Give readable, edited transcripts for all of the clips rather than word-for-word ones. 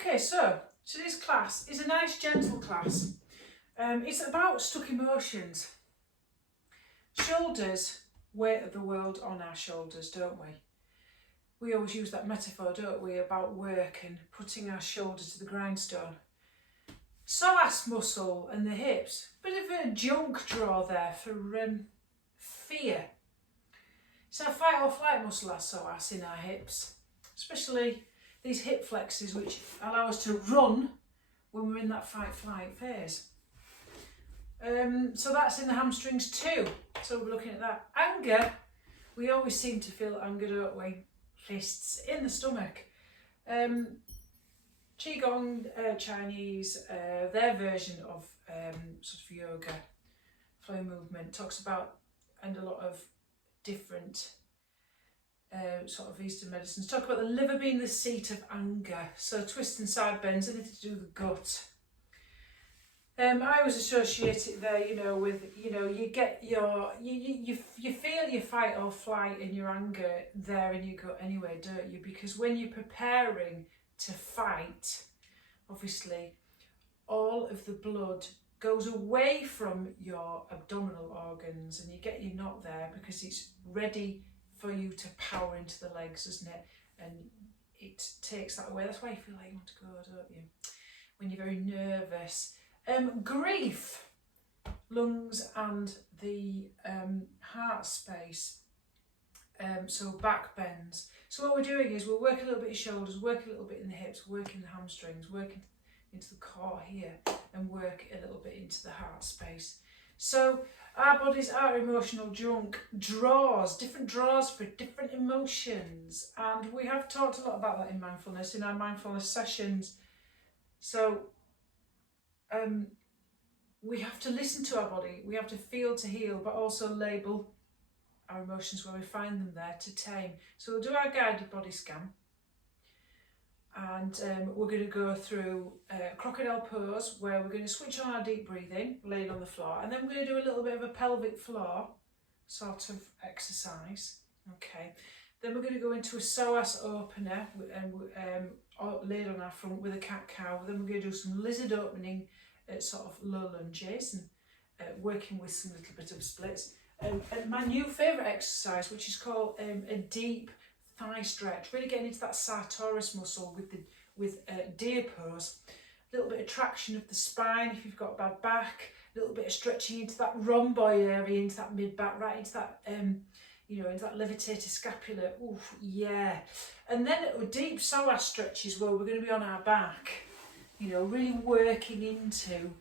Okay, so today's class is a nice gentle class. It's about stuck emotions. Shoulders, weight of the world on our shoulders, don't we? We always use that metaphor, don't we, about work and putting our shoulders to the grindstone. Psoas muscle and the hips, bit of a junk draw there for fear. It's our fight or flight muscle, our psoas, in our hips, especially these hip flexors which allow us to run when we're in that fight-flight phase. So that's in the hamstrings too. So we're looking at that. Anger, we always seem to feel anger, don't we? Fists in the stomach. Qigong, Chinese, their version of sort of yoga, flow movement, talks about, and a lot of different sort of Eastern medicines talk about the liver being the seat of anger. So twists and side bends, anything to do with the gut. I always associate it there, with, you get you feel your fight or flight and your anger there in your gut anyway, don't you? Because when you're preparing to fight, obviously, all of the blood goes away from your abdominal organs and you get your knot there because it's ready for you to power into the legs, isn't it? And it takes that away. That's why you feel like you want to go, don't you? When you're very nervous. Grief, lungs and the heart space. So back bends. So what we're doing is we'll work a little bit of shoulders, work a little bit in the hips, work in the hamstrings, work into the core here, and work a little bit into the heart space. So our bodies are emotional junk, different draws for different emotions. And we have talked a lot about that in mindfulness, in our mindfulness sessions. So we have to listen to our body, we have to feel to heal, but also label our emotions where we find them there to tame. So we'll do our guided body scan. And we're going to go through crocodile pose, where we're going to switch on our deep breathing, laying on the floor, and then we're going to do a little bit of a pelvic floor sort of exercise. Okay. Then we're going to go into a psoas opener and laid on our front with a cat-cow. Then we're going to do some lizard opening sort of low lunges and working with some little bit of splits. And my new favourite exercise, which is called a deep thigh stretch, really getting into that sartorius muscle with deer pose. A little bit of traction of the spine if you've got a bad back, a little bit of stretching into that rhomboid area, into that mid back, right into that into that levator scapula. Oof, yeah. And then deep psoas stretches where we're going to be on our back, really working into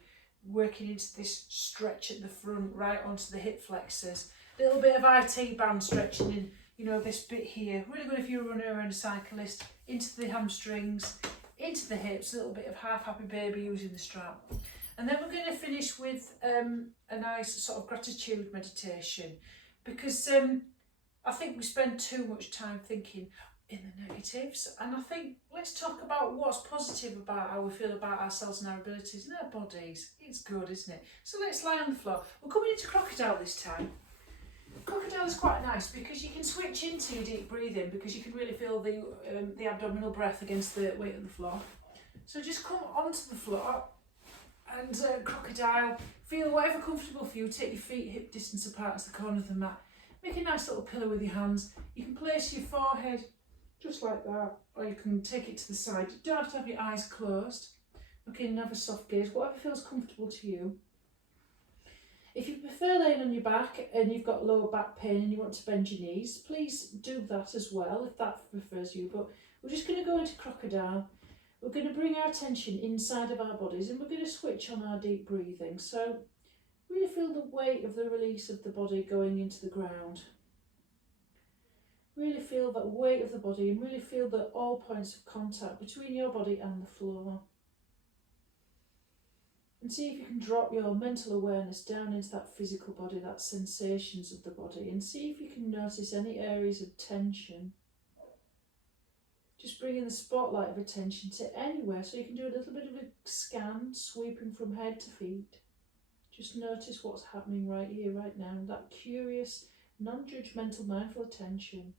this stretch at the front, right onto the hip flexors. A little bit of IT band stretching in, this bit here. Really good if you're a runner and a cyclist. Into the hamstrings, into the hips, a little bit of half happy baby using the strap. And then we're going to finish with a nice sort of gratitude meditation, because I think we spend too much time thinking in the negatives, and I think let's talk about what's positive about how we feel about ourselves and our abilities and our bodies. It's good, isn't it? So let's lie on the floor. We're coming into crocodile this time. Crocodile is quite nice because you can switch into your deep breathing, because you can really feel the abdominal breath against the weight of the floor. So just come onto the floor and crocodile. Feel whatever comfortable for you. Take your feet hip distance apart as the corner of the mat. Make a nice little pillow with your hands. You can place your forehead just like that, or you can take it to the side. You don't have to have your eyes closed. Okay, and have a soft gaze, whatever feels comfortable to you. If you prefer laying on your back and you've got lower back pain and you want to bend your knees, please do that as well if that prefers you. But we're just going to go into crocodile. We're going to bring our attention inside of our bodies and we're going to switch on our deep breathing. So really feel the weight of the release of the body going into the ground. Really feel that weight of the body and really feel that all points of contact between your body and the floor. And see if you can drop your mental awareness down into that physical body, that sensations of the body, and see if you can notice any areas of tension. Just bringing the spotlight of attention to anywhere, so you can do a little bit of a scan, sweeping from head to feet. Just notice what's happening right here, right now, that curious, non-judgmental, mindful attention.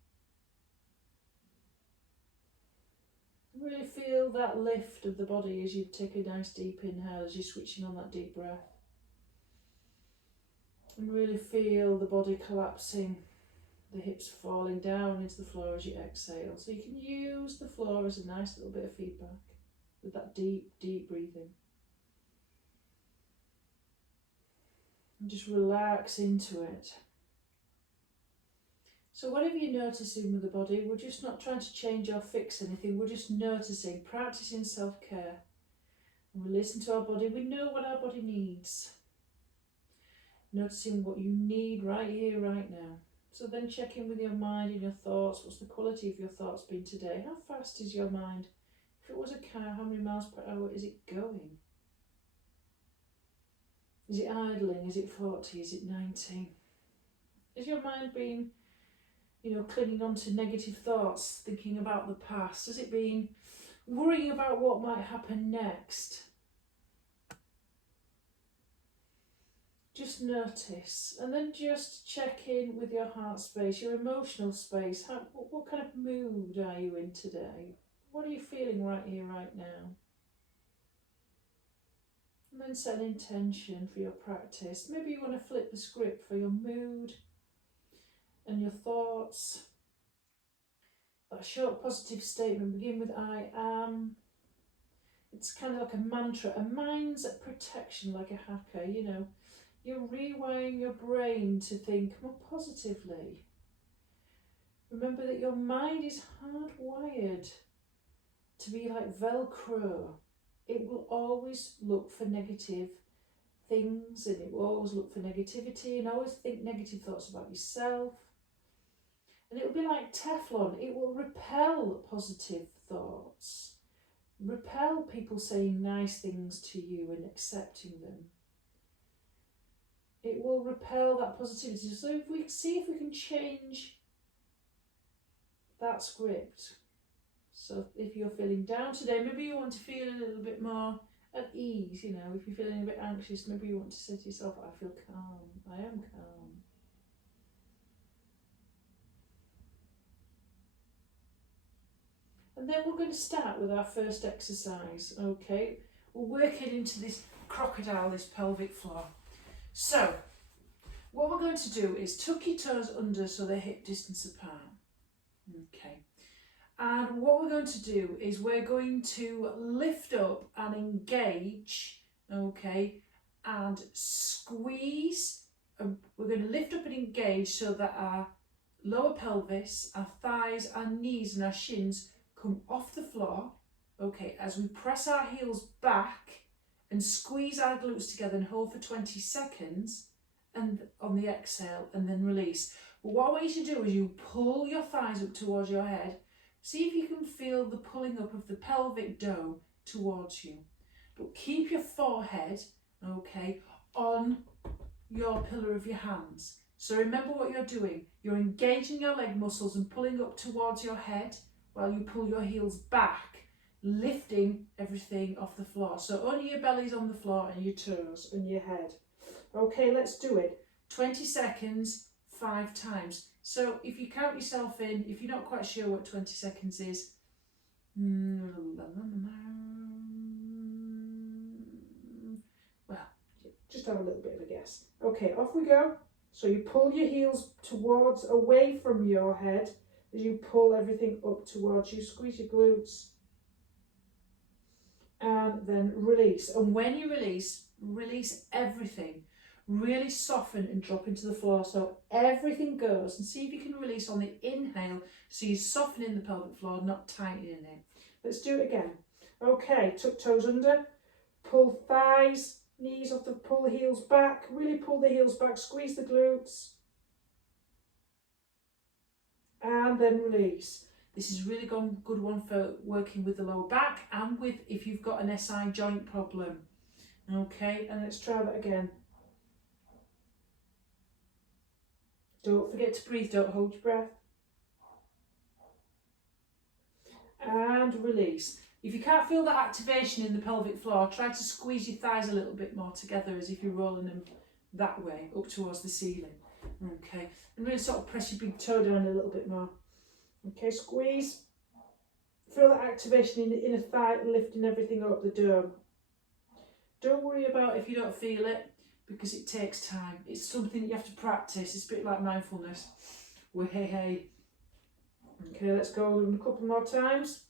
Really feel that lift of the body as you take a nice deep inhale, as you're switching on that deep breath. And really feel the body collapsing, the hips falling down into the floor as you exhale. So you can use the floor as a nice little bit of feedback with that deep, deep breathing. And just relax into it. So whatever you're noticing with the body, we're just not trying to change or fix anything, we're just noticing, practicing self-care. And we listen to our body, we know what our body needs. Noticing what you need right here, right now. So then check in with your mind and your thoughts. What's the quality of your thoughts been today? How fast is your mind? If it was a car, how many miles per hour is it going? Is it idling? Is it 40? Is it 90? Is your mind been, clinging on to negative thoughts, thinking about the past? Has it been worrying about what might happen next? Just notice, and then just check in with your heart space, your emotional space. What kind of mood are you in today? What are you feeling right here, right now? And then set an intention for your practice. Maybe you want to flip the script for your mood and your thoughts. That short positive statement, begin with I am. It's kind of like a mantra, a mind's protection, like a hacker, You're rewiring your brain to think more positively. Remember that your mind is hardwired to be like Velcro. It will always look for negative things, and it will always look for negativity and always think negative thoughts about yourself. And it will be like Teflon. It will repel positive thoughts, repel people saying nice things to you and accepting them. It will repel that positivity. So if we can change that script. So if you're feeling down today, maybe you want to feel a little bit more at ease, If you're feeling a bit anxious, maybe you want to say to yourself, I feel calm, I am calm. And then we're going to start with our first exercise, okay? We're working into this crocodile, this pelvic floor. So, what we're going to do is tuck your toes under so they're hip distance apart. Okay. And what we're going to do is we're going to lift up and engage, okay, and squeeze. We're going to lift up and engage so that our lower pelvis, our thighs, our knees and our shins come off the floor, okay, as we press our heels back and squeeze our glutes together and hold for 20 seconds and on the exhale, and then release. But what I want you to do is you pull your thighs up towards your head. See if you can feel the pulling up of the pelvic dome towards you. But keep your forehead, okay, on your pillar of your hands. So remember what you're doing. You're engaging your leg muscles and pulling up towards your head while you pull your heels back, lifting everything off the floor. So only your belly's on the floor and your toes and your head. Okay, let's do it. 20 seconds, 5 times. So if you count yourself in, if you're not quite sure what 20 seconds is, well, just have a little bit of a guess. Okay, off we go. So you pull your heels away from your head as you pull everything up towards you. Squeeze your glutes. And then release. And when you release everything. Really soften and drop into the floor so everything goes. And see if you can release on the inhale so you're softening the pelvic floor, not tightening it. Let's do it again. Okay, tuck toes under, pull thighs, knees off pull the heels back, really pull the heels back, squeeze the glutes. And then release. This is really good one for working with the lower back and with if you've got an SI joint problem. Okay, and let's try that again. Don't forget to breathe, don't hold your breath. And release. If you can't feel that activation in the pelvic floor, try to squeeze your thighs a little bit more together as if you're rolling them that way, up towards the ceiling. Okay, and really sort of press your big toe down a little bit more. Okay, squeeze. Feel that activation in the inner thigh, lifting everything up the dome. Don't worry about if you don't feel it, because it takes time. It's something that you have to practice. It's a bit like mindfulness. Hey. Okay, let's go a couple more times.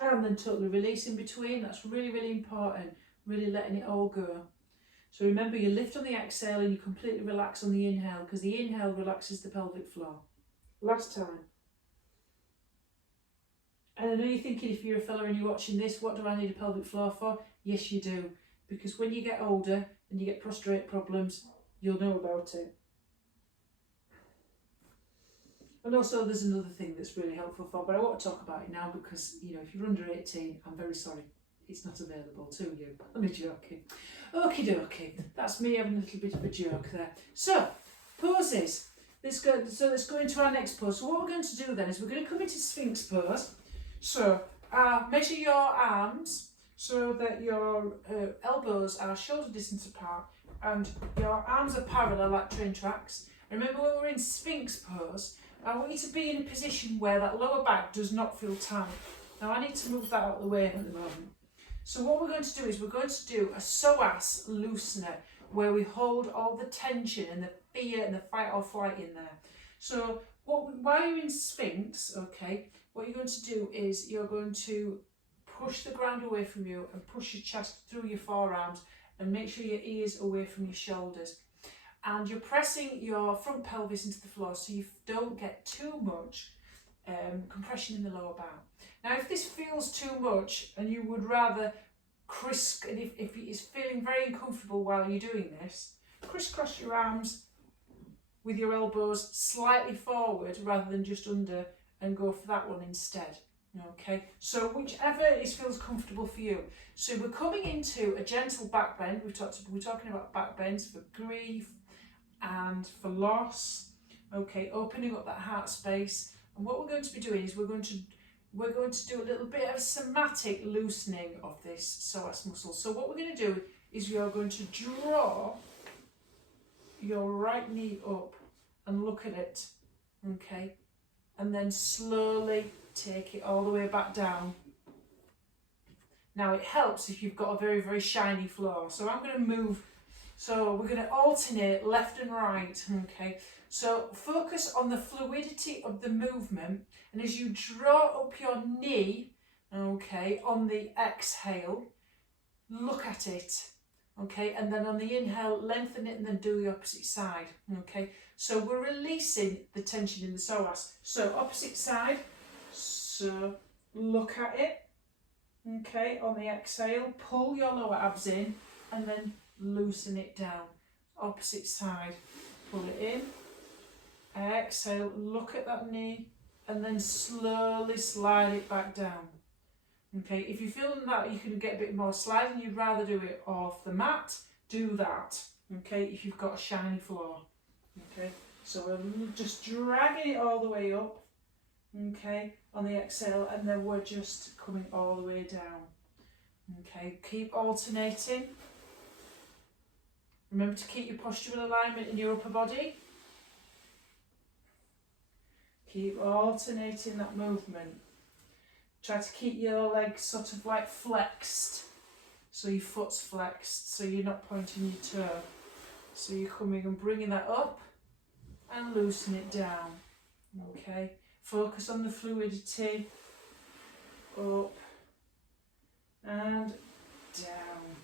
And then totally release in between. That's really, really important. Really letting it all go. So remember, you lift on the exhale and you completely relax on the inhale, because the inhale relaxes the pelvic floor. Last time. And I know you're thinking, if you're a fella and you're watching this, what do I need a pelvic floor for? Yes, you do. Because when you get older and you get prostrate problems, you'll know about it. And also there's another thing that's really helpful for, but I won't talk about it now because, you know, if you're under 18, I'm very sorry. It's not available to you. I'm joking. Okie dokie. That's me having a little bit of a joke there. So, poses. Let's go into our next pose. So what we're going to do then is we're going to come into Sphinx pose. So, measure your arms so that your elbows are shoulder distance apart and your arms are parallel like train tracks. Remember, when we're in Sphinx pose, I want you to be in a position where that lower back does not feel tight. Now I need to move that out of the way at the moment. So what we're going to do is we're going to do a psoas loosener, where we hold all the tension and the fear and the fight or flight in there. So while you're in Sphinx, okay, what you're going to do is you're going to push the ground away from you and push your chest through your forearms and make sure your ears away from your shoulders. And you're pressing your front pelvis into the floor so you don't get too much compression in the lower back. Now, if this feels too much and you would rather and if it's feeling very uncomfortable while you're doing this, crisscross your arms with your elbows slightly forward rather than just under, and go for that one instead. Okay, so whichever feels comfortable for you. So we're coming into a gentle back bend. We're talking about back bends for grief and for loss. Okay, opening up that heart space. And what we're going to be doing is we're going to do a little bit of somatic loosening of this psoas muscle. So what we're going to do is we are going to draw your right knee up and look at it, okay, and then slowly take it all the way back down. Now it helps if you've got a very, very shiny floor. So I'm going to move, so we're going to alternate left and right, okay. So focus on the fluidity of the movement, and as you draw up your knee, okay, on the exhale, look at it, okay, and then on the inhale, lengthen it and then do the opposite side, okay. So we're releasing the tension in the psoas. So opposite side, so look at it, okay, on the exhale, pull your lower abs in and then loosen it down. Opposite side, pull it in, exhale, look at that knee and then slowly slide it back down. Okay, if you're feeling that you can get a bit more slide and you'd rather do it off the mat, do that. Okay, if you've got a shiny floor. Okay, so we're just dragging it all the way up, okay, on the exhale, and then we're just coming all the way down. Okay, keep alternating. Remember to keep your postural alignment in your upper body. Keep alternating that movement. Try to keep your legs sort of like flexed, so your foot's flexed, so you're not pointing your toe. So you're coming and bringing that up and loosen it down. Okay, focus on the fluidity. Up and down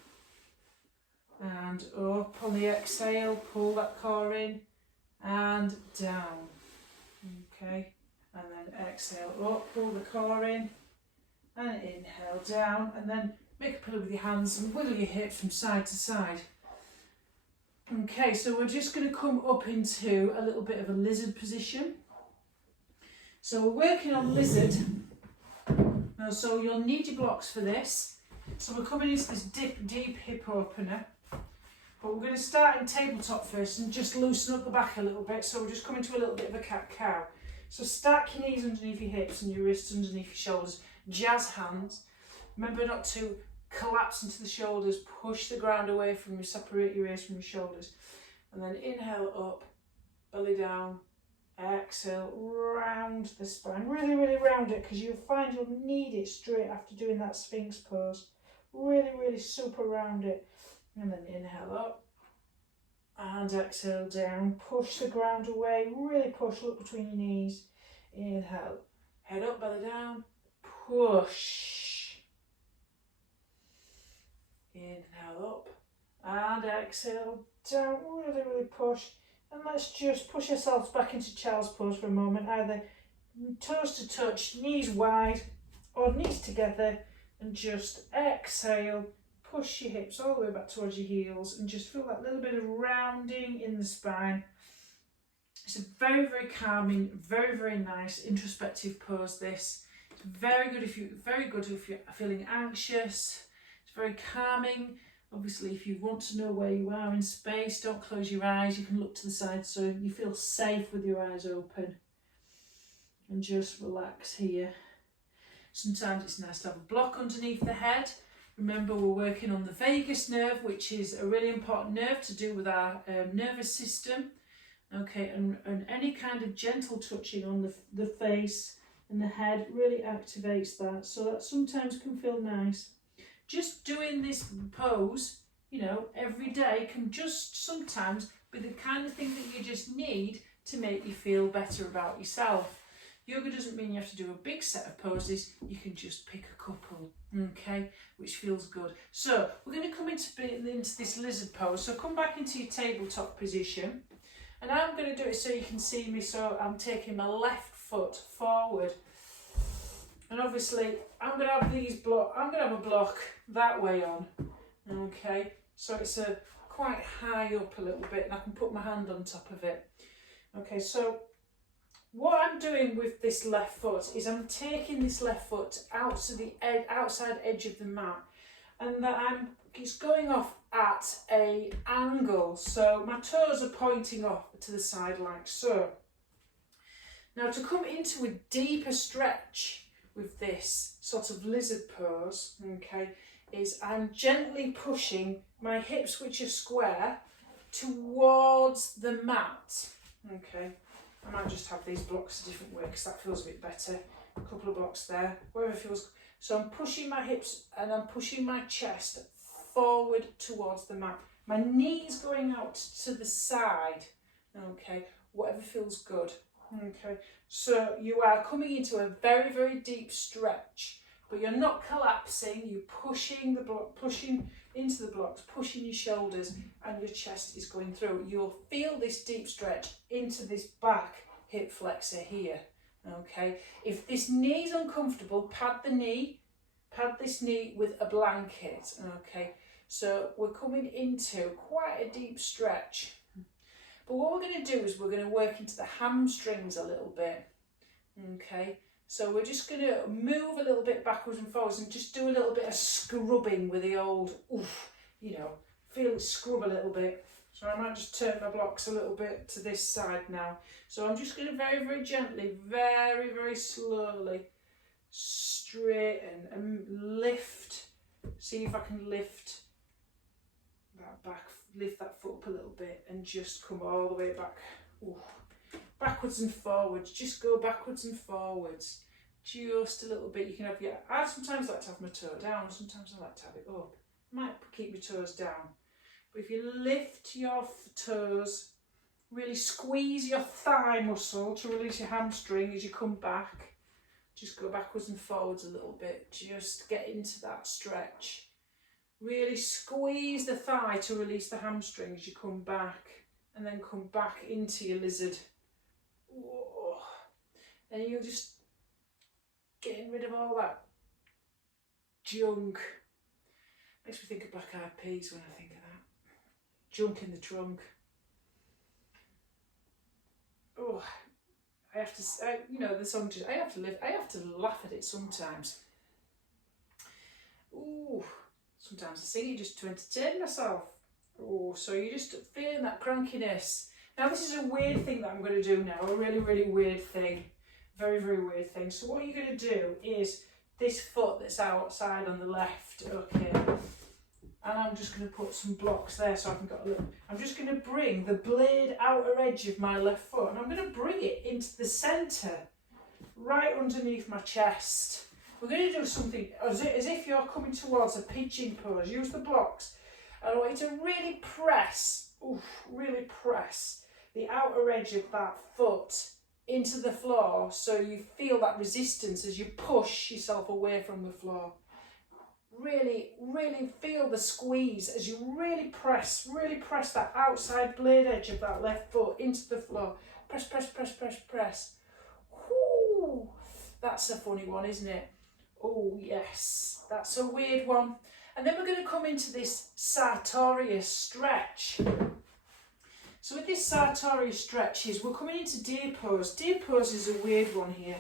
and up. On the exhale, pull that core in and down. Okay, and then exhale up, pull the core in and inhale down, and then make a pillow with your hands and wiggle your hips from side to side. Okay, so we're just going to come up into a little bit of a lizard position. So we're working on lizard. Now, so you'll need your blocks for this. So we're coming into this deep hip opener. But we're going to start in tabletop first and just loosen up the back a little bit. So we're just coming to a little bit of a cat-cow. So stack your knees underneath your hips and your wrists underneath your shoulders. Jazz hands. Remember not to collapse into the shoulders. Push the ground away from you. Separate your ears from your shoulders. And then inhale up, belly down. Exhale, round the spine. Really, really round it, because you'll find you'll need it straight after doing that Sphinx pose. Really, really super round it. And then inhale up. And exhale down. Push the ground away. Really push, look between your knees. Inhale. Head up, belly down. Push. Inhale up. And exhale down. Really, really push. And let's just push ourselves back into child's pose for a moment. Either toes to touch, knees wide, or knees together. And just exhale. Push your hips all the way back towards your heels. And just feel that little bit of rounding in the spine. It's a very, very calming, very, very nice introspective pose. This it's very good if you're feeling anxious. It's very calming. Obviously, if you want to know where you are in space, don't close your eyes. You can look to the side so you feel safe with your eyes open. And just relax here. Sometimes it's nice to have a block underneath the head. Remember, we're working on the vagus nerve, which is a really important nerve to do with our nervous system. Okay, and any kind of gentle touching on the face and the head really activates that. So that sometimes can feel nice. Just doing this pose, you know, every day can just sometimes be the kind of thing that you just need to make you feel better about yourself. Yoga doesn't mean you have to do a big set of poses. You can just pick a couple, okay, which feels good. So we're going to come into this lizard pose. So come back into your tabletop position. And I'm going to do it so you can see me. So I'm taking my left foot forward. And obviously I'm going to have a block that way on. Okay, so it's quite high up a little bit, and I can put my hand on top of it. Okay, so what I'm doing with this left foot is I'm taking this left foot out to the outside edge of the mat, and it's going off at an angle, so my toes are pointing off to the side like so. Now, to come into a deeper stretch with this sort of lizard pose, okay, is I'm gently pushing my hips, which are square, towards the mat. Okay, I might just have these blocks a different way because that feels a bit better. A couple of blocks there, wherever feels. So I'm pushing my hips and I'm pushing my chest forward towards the mat. My knees going out to the side. Okay, whatever feels good. Okay, so you are coming into a very, very deep stretch, but you're not collapsing. You're pushing the block, pushing into the blocks, pushing your shoulders, and your chest is going through. You'll feel this deep stretch into this back hip flexor here. Okay, if this knee is uncomfortable, pad this knee with a blanket. Okay, so we're coming into quite a deep stretch. But what we're going to do is we're going to work into the hamstrings a little bit. Okay, so we're just going to move a little bit backwards and forwards and just do a little bit of scrubbing with the old, oof, you know, feel it scrub a little bit. So I might just turn my blocks a little bit to this side now. So I'm just going to very, very gently, very, very slowly straighten and lift. See if I can lift that back. Lift that foot up a little bit and just come all the way back. Ooh. Backwards and forwards. Just go backwards and forwards. Just a little bit. You can have your. I sometimes like to have my toe down. Sometimes I like to have it up. Might keep your toes down. But if you lift your toes, really squeeze your thigh muscle to release your hamstring as you come back. Just go backwards and forwards a little bit. Just get into that stretch. Really squeeze the thigh to release the hamstring as you come back, and then come back into your lizard. Whoa. And you're just getting rid of all that junk. Makes me think of Black Eyed Peas when I think of that. Junk in the trunk. Oh, I have to, you know, the song just, I have to laugh at it sometimes. Ooh. Sometimes I sing it just to entertain myself. Oh, so you're just feeling that crankiness. Now this is a weird thing that I'm going to do now, a really, really weird thing. Very, very weird thing. So what you're going to do is this foot that's outside on the left, okay, And I'm just going to put some blocks there so I can get a little. I'm just going to bring the blade outer edge of my left foot, and I'm going to bring it into the centre, right underneath my chest. We're going to do something as if you're coming towards a pigeon pose. Use the blocks. And I want you to really press, really press the outer edge of that foot into the floor so you feel that resistance as you push yourself away from the floor. Really, really feel the squeeze as you really press that outside blade edge of that left foot into the floor. Press, press, press, press, press. Whoo! That's a funny one, isn't it? Oh, yes, that's a weird one. And then we're going to come into this sartorius stretch. So with this sartorius stretch we're coming into deer pose. Deer pose is a weird one here.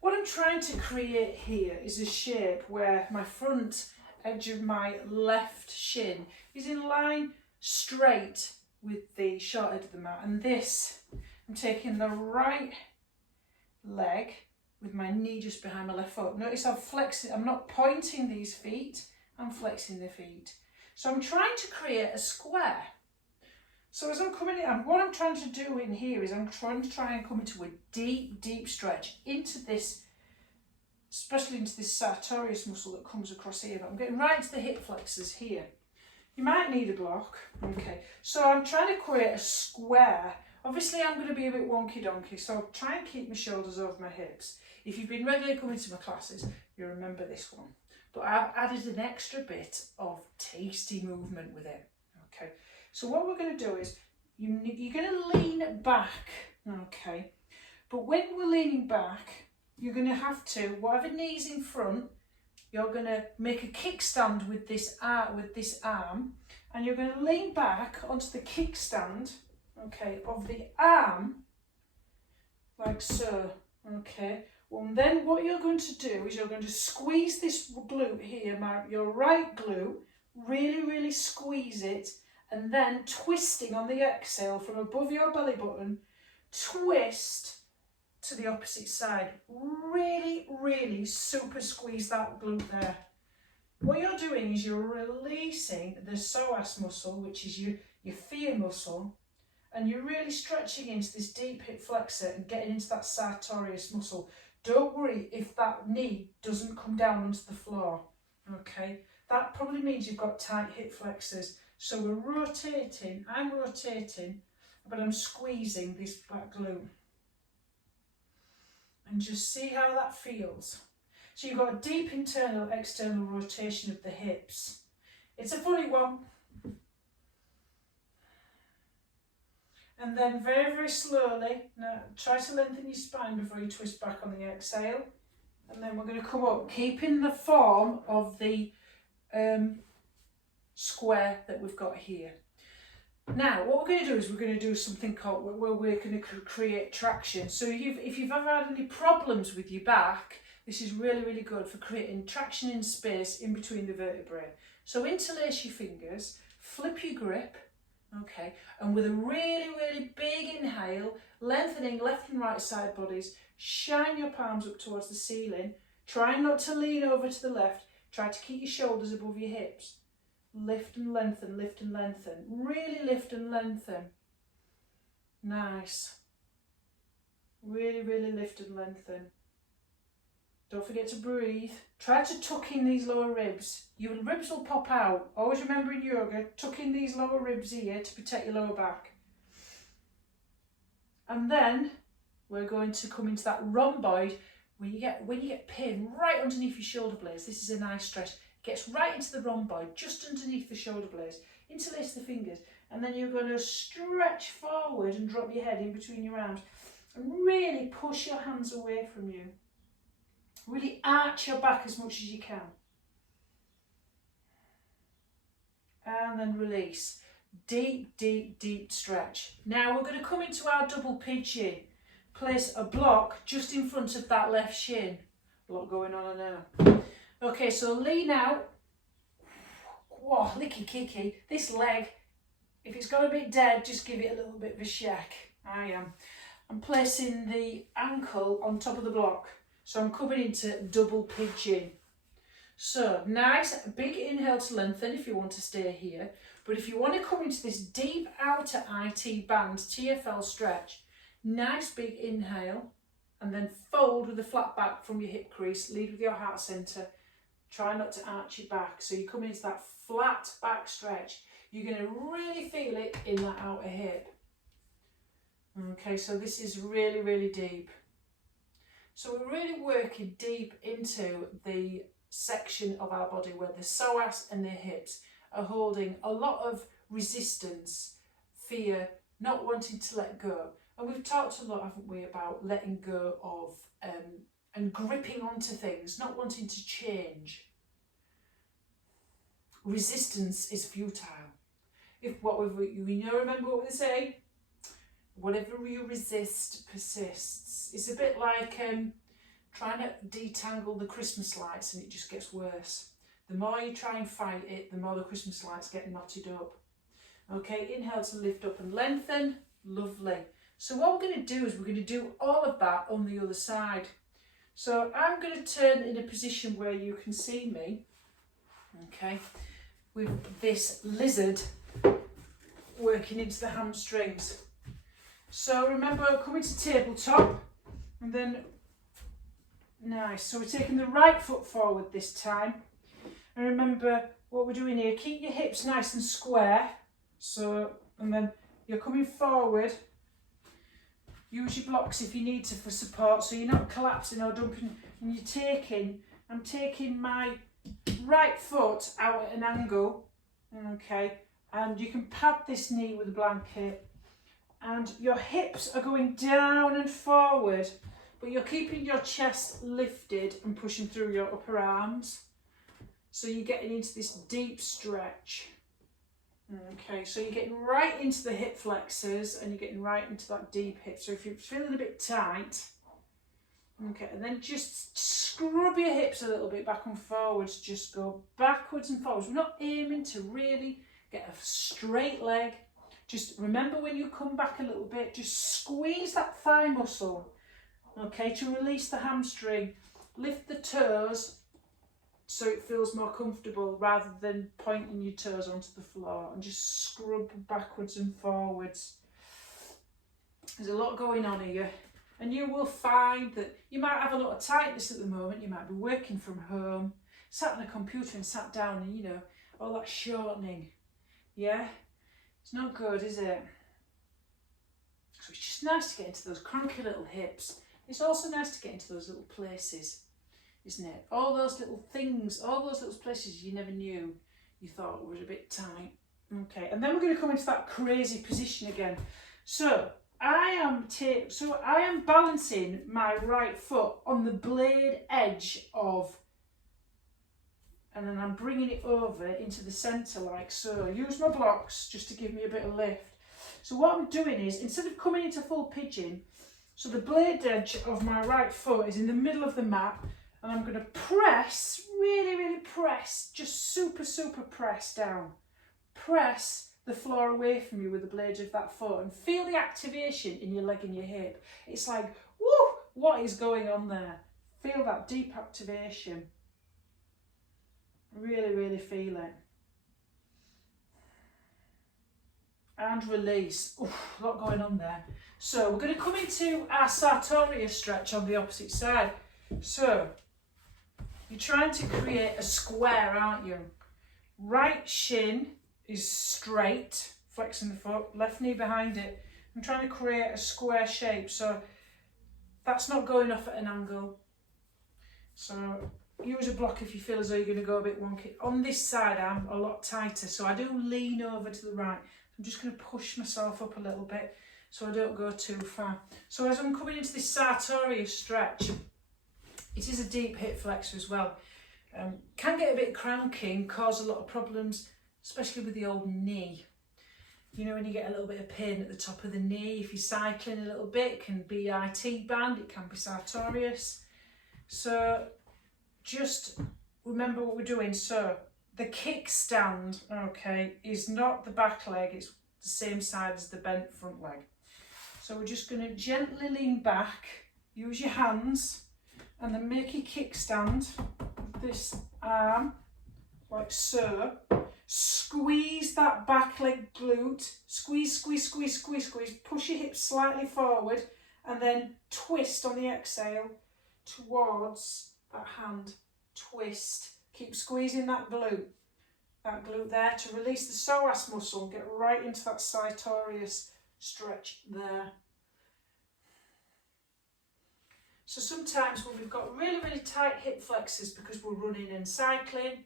What I'm trying to create here is a shape where my front edge of my left shin is in line straight with the short edge of the mat. And this, I'm taking the right leg with my knee just behind my left foot. Notice I'm flexing, I'm not pointing these feet, I'm flexing the feet. So I'm trying to create a square. So as I'm coming in, what I'm trying to do in here is I'm trying to try and come into a deep, deep stretch into this, especially into this sartorius muscle that comes across here. But I'm getting right into the hip flexors here. You might need a block. Okay, so I'm trying to create a square. Obviously, I'm going to be a bit wonky donkey, so I'll try and keep my shoulders over my hips. If you've been regularly coming to my classes, you'll remember this one. But I've added an extra bit of tasty movement with it. Okay. So what we're going to do is, you're going to lean back, okay? But when we're leaning back, you're going to have to, whatever knee's in front, you're going to make a kickstand with this arm, and you're going to lean back onto the kickstand, okay, of the arm, like so, okay? Well, and then what you're going to do is you're going to squeeze this glute here, your right glute, really, really squeeze it, and then twisting on the exhale from above your belly button, twist to the opposite side. Really, really super squeeze that glute there. What you're doing is you're releasing the psoas muscle, which is your fear muscle, and you're really stretching into this deep hip flexor and getting into that sartorius muscle. Don't worry if that knee doesn't come down onto the floor, okay? That probably means you've got tight hip flexors. So we're rotating, I'm rotating, but I'm squeezing this back glute. And just see how that feels. So you've got a deep internal, external rotation of the hips. It's a funny one. And then very, very slowly, now try to lengthen your spine before you twist back on the exhale. And then we're going to come up, keeping the form of the square that we've got here. Now, what we're going to do is we're going to do something called, where we're going to create traction. So if you've ever had any problems with your back, this is really, really good for creating traction in space in between the vertebrae. So interlace your fingers, flip your grip, okay, and with a really, really big inhale, lengthening left and right side bodies, shine your palms up towards the ceiling, try not to lean over to the left, try to keep your shoulders above your hips. Lift and lengthen, lift and lengthen. Really lift and lengthen. Nice. Really, really lift and lengthen. Don't forget to breathe. Try to tuck in these lower ribs. Your ribs will pop out. Always remember in yoga, tuck in these lower ribs here to protect your lower back. And then we're going to come into that rhomboid when you get pain right underneath your shoulder blades. This is a nice stretch. Gets right into the rhomboid, just underneath the shoulder blades. Interlace the fingers, and then you're going to stretch forward and drop your head in between your arms. And really push your hands away from you. Really arch your back as much as you can. And then release. Deep, deep, deep stretch. Now we're going to come into our double pigeon. Place a block just in front of that left shin. A lot going on now. Okay, so lean out. Whoa, licky kicky. This leg, if it's got a bit dead, just give it a little bit of a shake. I am. I'm placing the ankle on top of the block. So I'm coming into double pigeon. So nice, big inhale to lengthen if you want to stay here. But if you want to come into this deep outer IT band, TFL stretch, nice big inhale, and then fold with the flat back from your hip crease, lead with your heart centre. Try not to arch your back. So you come into that flat back stretch. You're going to really feel it in that outer hip. Okay, so this is really, really deep. So we're really working deep into the section of our body where the psoas and the hips are holding a lot of resistance, fear, not wanting to let go. And we've talked a lot, haven't we, about letting go of and gripping onto things, not wanting to change. Resistance is futile. Remember what we say? Whatever you resist persists. It's a bit like trying to detangle the Christmas lights and it just gets worse. The more you try and fight it, the more the Christmas lights get knotted up. Okay, inhale to lift up and lengthen. Lovely. So what we're going to do is we're going to do all of that on the other side. So I'm going to turn in a position where you can see me, okay, with this lizard working into the hamstrings. So remember, coming to tabletop, and then, nice. So we're taking the right foot forward this time. And remember what we're doing here, keep your hips nice and square. So, and then you're coming forward. Use your blocks if you need to for support, so you're not collapsing or dumping. And I'm taking my right foot out at an angle, okay, and you can pad this knee with a blanket, and your hips are going down and forward, but you're keeping your chest lifted and pushing through your upper arms, so you're getting into this deep stretch. Okay, so you're getting right into the hip flexors and you're getting right into that deep hip. So if you're feeling a bit tight, okay, and then just scrub your hips a little bit back and forwards. Just go backwards and forwards. We're not aiming to really get a straight leg. Just remember when you come back a little bit, just squeeze that thigh muscle, okay, to release the hamstring. Lift the toes so it feels more comfortable rather than pointing your toes onto the floor, and just scrub backwards and forwards. There's a lot going on here, and you will find that you might have a lot of tightness at the moment. You might be working from home, sat on a computer and sat down, and you know, all that shortening. Yeah, it's not good, is it? So it's just nice to get into those cranky little hips. It's also nice to get into those little places, isn't it? All those little things, all those little places you never knew you thought were a bit tight. Okay, and then we're going to come into that crazy position again. So I am balancing my right foot on the blade edge of, and then I'm bringing it over into the centre like so. Use my blocks just to give me a bit of lift. So what I'm doing is, instead of coming into full pigeon, so the blade edge of my right foot is in the middle of the mat, and I'm going to press, really, really press, just super, super press down. Press the floor away from you with the blade of that foot and feel the activation in your leg and your hip. It's like, woo, what is going on there? Feel that deep activation. Really, really feel it. And release. Oof, a lot going on there. So we're going to come into our sartorius stretch on the opposite side. So you're trying to create a square, aren't you? Right shin is straight, flexing the foot, left knee behind it. I'm trying to create a square shape, so that's not going off at an angle. So use a block if you feel as though you're going to go a bit wonky. On this side I'm a lot tighter, so I do lean over to the right. I'm just going to push myself up a little bit so I don't go too far. So as I'm coming into this sartorius stretch, it is a deep hip flexor as well. Can get a bit cranky and cause a lot of problems, especially with the old knee. You know, when you get a little bit of pain at the top of the knee, if you're cycling a little bit, it can be IT band, it can be sartorius. So just remember what we're doing. So the kickstand, okay, is not the back leg, it's the same side as the bent front leg. So we're just going to gently lean back, use your hands, and then make your kickstand, this arm, like so. Squeeze that back leg glute. Squeeze, squeeze, squeeze, squeeze, squeeze. Push your hips slightly forward and then twist on the exhale towards that hand. Twist. Keep squeezing that glute. That glute there to release the psoas muscle. Get right into that sartorius stretch there. So sometimes when we've got really, really tight hip flexors because we're running and cycling,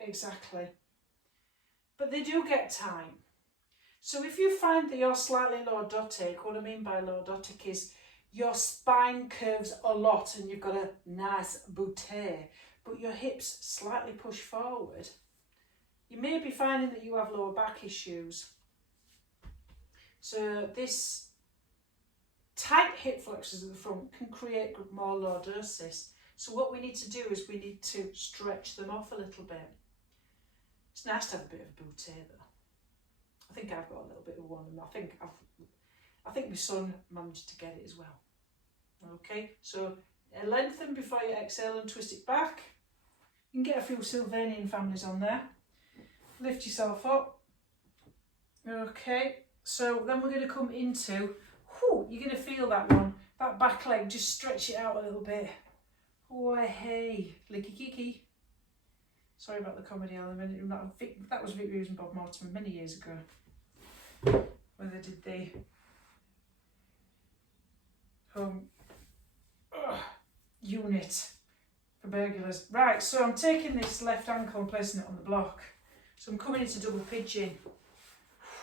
exactly. But they do get time. So if you find that you're slightly lordotic, what I mean by lordotic is your spine curves a lot and you've got a nice boutée, but your hips slightly push forward, you may be finding that you have lower back issues. So this tight hip flexors at the front can create more lordosis. So what we need to do is we need to stretch them off a little bit. It's nice to have a bit of boutée though. I think I've got a little bit of one, and I think my son managed to get it as well. Okay, so lengthen before you exhale and twist it back. You can get a few Sylvanian families on there. Lift yourself up. Okay, so then we're going to come into, you're going to feel that one, that back leg, just stretch it out a little bit. Oh, hey, licky kiki. Sorry about the comedy element. That was Vic Reeves and Bob Mortimer many years ago, when they did the home unit for burglars. Right, so I'm taking this left ankle and placing it on the block. So I'm coming into double pigeon.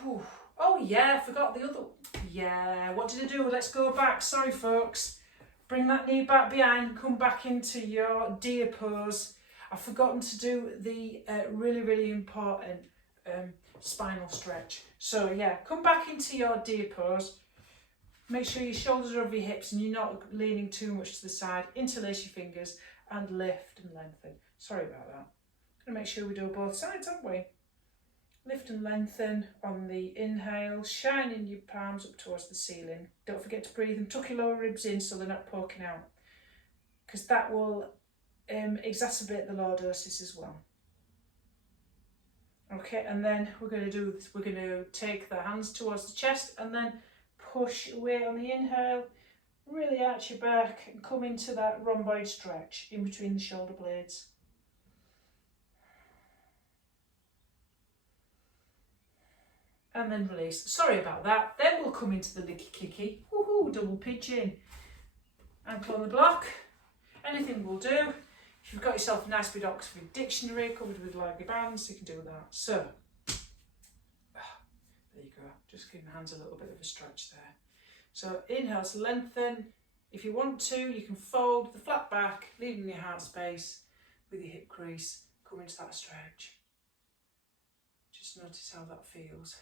Whew. Oh yeah, I forgot the other. Yeah, what did I do? Let's go back. Sorry, folks. Bring that knee back behind. Come back into your deer pose. I've forgotten to do the really, really important spinal stretch. So yeah, come back into your deer pose. Make sure your shoulders are over your hips and you're not leaning too much to the side. Interlace your fingers and lift and lengthen. Sorry about that. Gonna make sure we do both sides, aren't we? Lift and lengthen on the inhale, shining your palms up towards the ceiling. Don't forget to breathe and tuck your lower ribs in so they're not poking out, because that will exacerbate the lordosis as well. Okay, and then we're going to take the hands towards the chest and then push away on the inhale, really arch your back and come into that rhomboid stretch in between the shoulder blades. And then release. Sorry about that. Then we'll come into the licky kicky. Woohoo, double pigeon. Ankle on the block. Anything will do. If you've got yourself a nice big Oxford dictionary covered with lively bands, you can do that. So, there you go. Just give my hands a little bit of a stretch there. So inhale to lengthen. If you want to, you can fold the flat back, leaving your heart space with your hip crease. Come into that stretch. Just notice how that feels.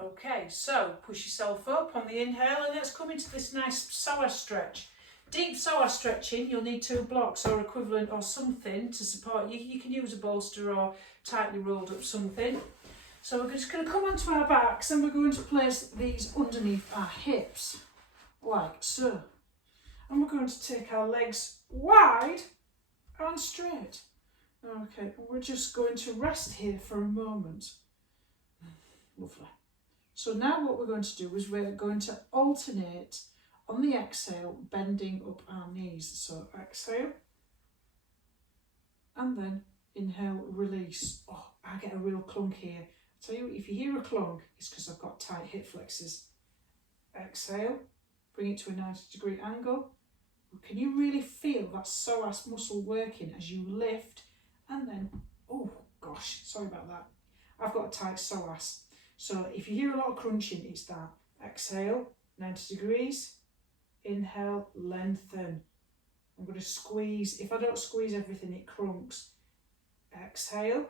Okay, so push yourself up on the inhale and let's come into this nice psoas stretch. Deep psoas stretching, you'll need 2 blocks or equivalent or something to support you. You can use a bolster or tightly rolled up something. So we're just going to come onto our backs and we're going to place these underneath our hips, like so. And we're going to take our legs wide and straight. Okay, and we're just going to rest here for a moment. Lovely. So now what we're going to do is we're going to alternate on the exhale, bending up our knees. So exhale, and then inhale, release. Oh, I get a real clunk here. I tell you, if you hear a clunk, it's because I've got tight hip flexors. Exhale, bring it to a 90-degree angle. Can you really feel that psoas muscle working as you lift? And then, oh gosh, sorry about that. I've got a tight psoas. So if you hear a lot of crunching, it's that. Exhale, 90 degrees. Inhale, lengthen. I'm going to squeeze. If I don't squeeze everything, it crunks. Exhale.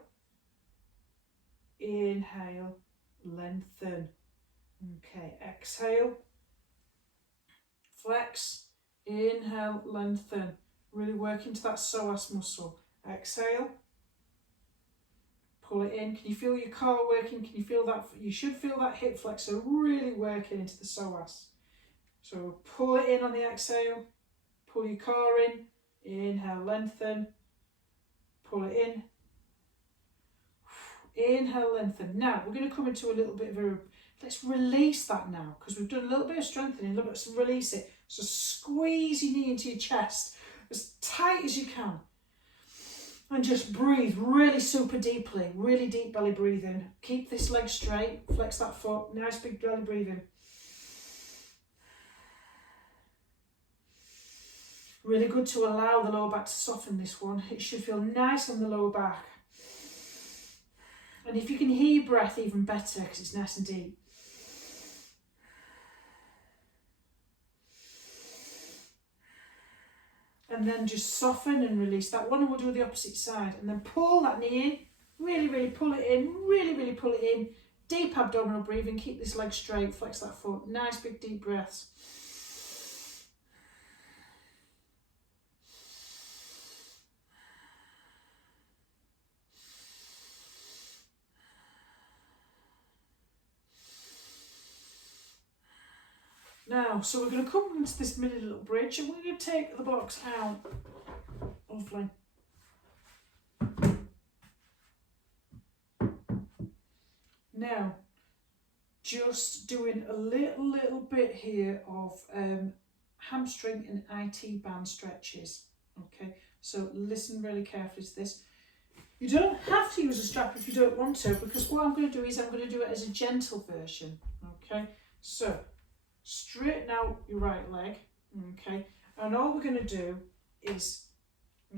Inhale, lengthen. Okay, exhale. Flex. Inhale, lengthen. Really work into that psoas muscle. Exhale. Pull it in. Can you feel your core working? Can you feel that? You should feel that hip flexor really working into the psoas. So pull it in on the exhale. Pull your core in. Inhale, lengthen. Pull it in. Inhale, lengthen. Now we're going to come into a little bit of a, let's release that now, because we've done a little bit of strengthening. Let's release it. So squeeze your knee into your chest as tight as you can. And just breathe really super deeply, really deep belly breathing. Keep this leg straight, flex that foot, nice big belly breathing. Really good to allow the lower back to soften this one. It should feel nice on the lower back. And if you can hear your breath, even better, because it's nice and deep. And then just soften and release that one, and we'll do the opposite side. And then pull that knee in, really, really pull it in, really, really pull it in. Deep abdominal breathing, keep this leg straight, flex that foot. Nice big deep breaths. Now, so we're going to come into this mini little bridge, and we're going to take the blocks out. Lovely. Now, just doing a little bit here of hamstring and IT band stretches. Okay, so listen really carefully to this. You don't have to use a strap if you don't want to, because what I'm going to do is I'm going to do it as a gentle version. Okay, so straighten out your right leg, okay, and all we're going to do is,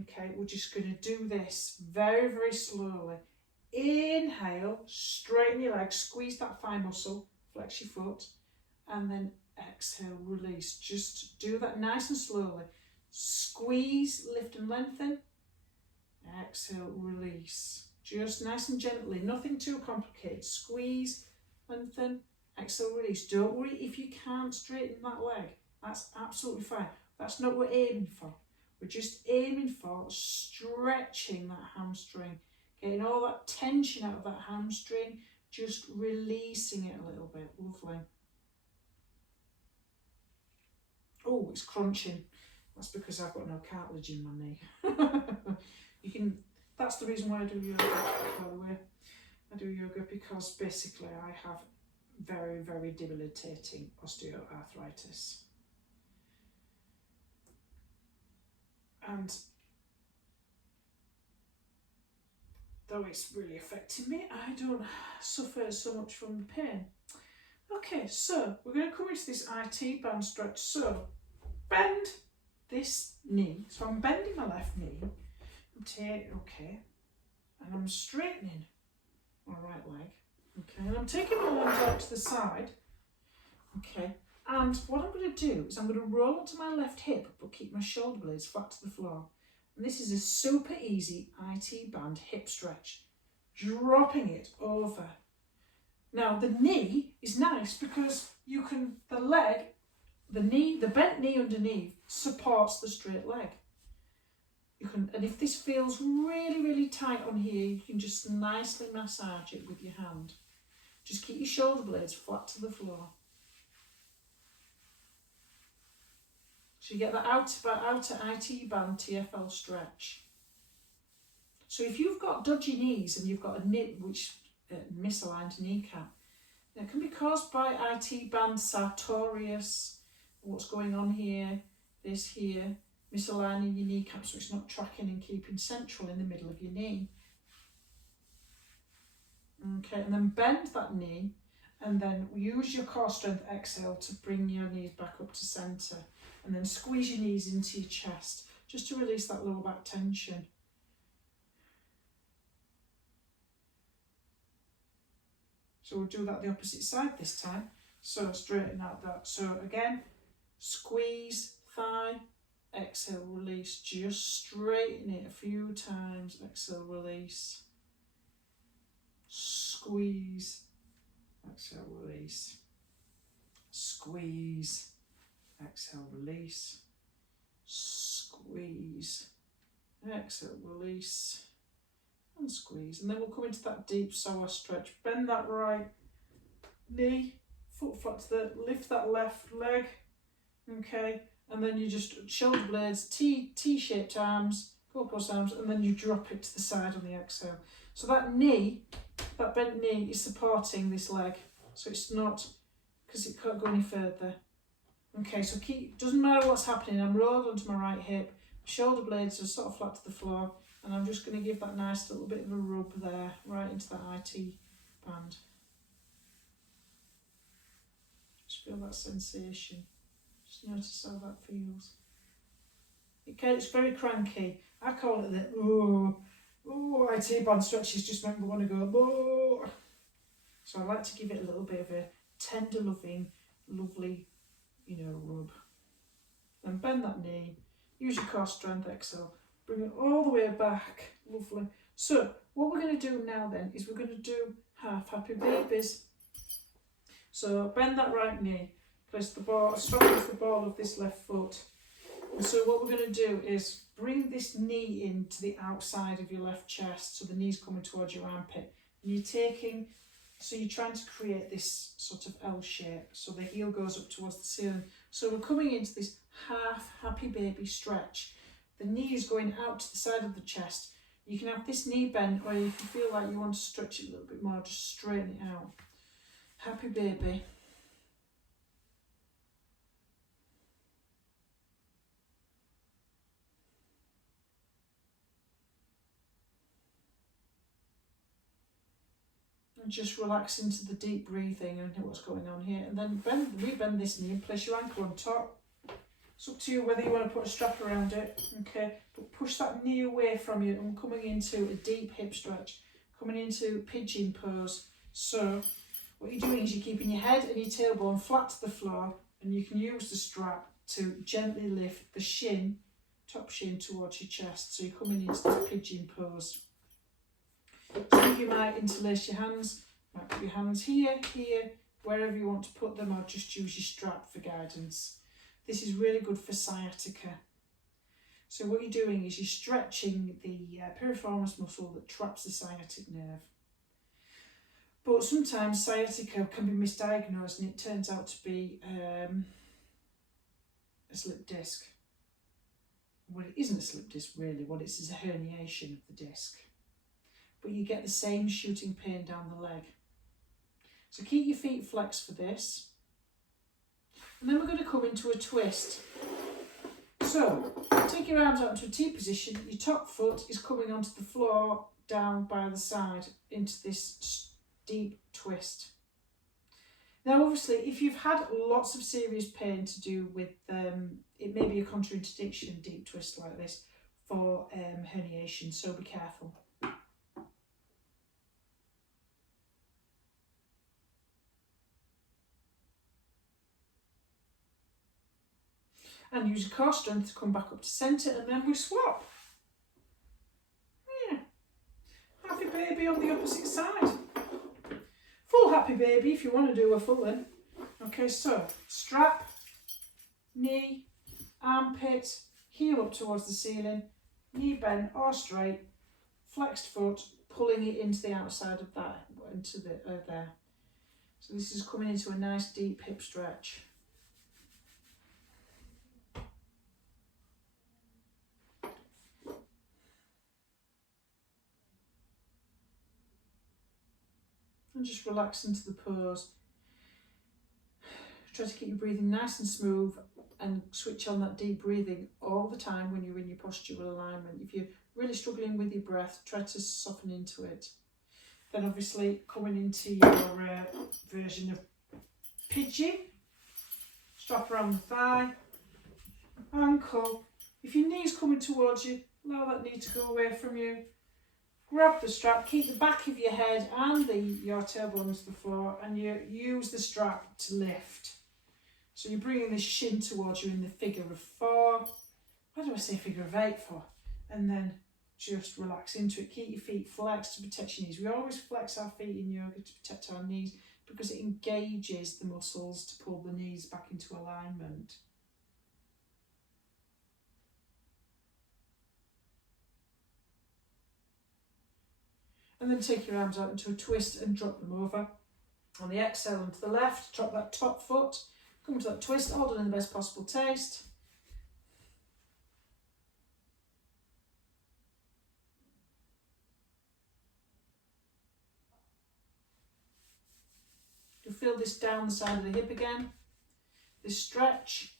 okay, we're just going to do this very, very slowly. Inhale, straighten your leg, squeeze that thigh muscle, flex your foot, and then exhale, release. Just do that nice and slowly. Squeeze, lift and lengthen, exhale, release. Just nice and gently, nothing too complicated. Squeeze, lengthen, exhale, release. Don't worry if you can't straighten that leg. That's absolutely fine. That's not what we're aiming for. We're just aiming for stretching that hamstring, getting all that tension out of that hamstring, just releasing it a little bit. Lovely. Oh, it's crunching. That's because I've got no cartilage in my knee. You can. That's the reason why I do yoga, by the way. I do yoga because basically I have very, very debilitating osteoarthritis. And though it's really affecting me, I don't suffer so much from the pain. Okay, so we're going to come into this IT band stretch. So bend this knee. So I'm bending my left knee. Okay, and I'm straightening my right leg. Okay, and I'm taking my arms out to the side. Okay, and what I'm going to do is I'm going to roll onto my left hip, but keep my shoulder blades flat to the floor. And this is a super easy IT band hip stretch. Dropping it over. Now the knee is nice because you can, the bent knee underneath supports the straight leg. You can, and if this feels really, really tight on here, you can just nicely massage it with your hand. Just keep your shoulder blades flat to the floor. So you get that outer IT band TFL stretch. So if you've got dodgy knees and you've got a misaligned kneecap, it can be caused by IT band sartorius, what's going on here, this here, misaligning your kneecap so it's not tracking and keeping central in the middle of your knee. Okay, and then bend that knee and then use your core strength exhale to bring your knees back up to centre, and then squeeze your knees into your chest just to release that lower back tension. So we'll do that the opposite side this time. So straighten out that. So again, squeeze thigh, exhale, release. Just straighten it a few times. Exhale, release. Squeeze, exhale, release. Squeeze, exhale, release. Squeeze, exhale, release. and squeeze. And then we'll come into that deep psoas stretch. Bend that right knee, foot flat to the, lift that left leg, okay, and then you just shoulder blades, T-shaped arms, goalpost arms, and then you drop it to the side on the exhale. So that knee, that bent knee is supporting this leg, so it's not, because it can't go any further. Okay, so doesn't matter what's happening, I'm rolled onto my right hip, shoulder blades are sort of flat to the floor, and I'm just going to give that nice little bit of a rub there, right into that IT band. Just feel that sensation. Just notice how that feels. It's very cranky. I call it the IT band stretches just make me want to go oh. So I like to give it a little bit of a tender, lovely, rub. Then bend that knee. Use your core strength. Exhale. Bring it all the way back. Lovely. So what we're going to do now then is we're going to do half happy babies. So bend that right knee, place the ball, strap with the ball of this left foot. And so what we're going to do is bring this knee into the outside of your left chest, so the knee's coming towards your armpit. And you're trying to create this sort of L shape, so the heel goes up towards the ceiling. So we're coming into this half happy baby stretch. The knee is going out to the side of the chest. You can have this knee bent, or if you feel like you want to stretch it a little bit more, just straighten it out. Happy baby. And just relax into the deep breathing and what's going on here. And then rebend this knee and place your ankle on top. It's up to you whether you want to put a strap around it, okay? But push that knee away from you, and we're coming into a deep hip stretch, coming into pigeon pose. So what you're doing is you're keeping your head and your tailbone flat to the floor, and you can use the strap to gently lift the top shin towards your chest. So you're coming into this pigeon pose. So you might interlace your hands, might put your hands here, wherever you want to put them, or just use your strap for guidance. This is really good for sciatica. So what you're doing is you're stretching the piriformis muscle that traps the sciatic nerve. But sometimes sciatica can be misdiagnosed and it turns out to be a slip disc. Well, it isn't a slip disc really, what it is a herniation of the disc. But you get the same shooting pain down the leg. So keep your feet flexed for this. And then we're going to come into a twist. So take your arms out into a T position. Your top foot is coming onto the floor down by the side into this deep twist. Now obviously if you've had lots of serious pain to do with, it may be a contraindication, deep twist like this, for herniation, so be careful. And use your core strength to come back up to centre, and then we swap. Yeah. Happy baby on the opposite side. Full happy baby if you want to do a full one. Okay, so strap, knee, armpit, heel up towards the ceiling, knee bent or straight, flexed foot, pulling it into the outside of that, into the there. So this is coming into a nice deep hip stretch. And just relax into the pose. Try to keep your breathing nice and smooth and switch on that deep breathing all the time when you're in your postural alignment. If you're really struggling with your breath, try to soften into it. Then obviously coming into your version of pigeon, strap around the thigh, ankle. If your knee's coming towards you, allow that knee to go away from you. Grab the strap, keep the back of your head and your tailbone to the floor, and you use the strap to lift. So you're bringing this shin towards you in the figure of 4. Why do I say figure of 8 for? And then just relax into it. Keep your feet flexed to protect your knees. We always flex our feet in yoga to protect our knees because it engages the muscles to pull the knees back into alignment. And then take your arms out into a twist and drop them over. On the exhale onto the left, drop that top foot, come into that twist, hold it in the best possible taste. You feel this down the side of the hip again, this stretch.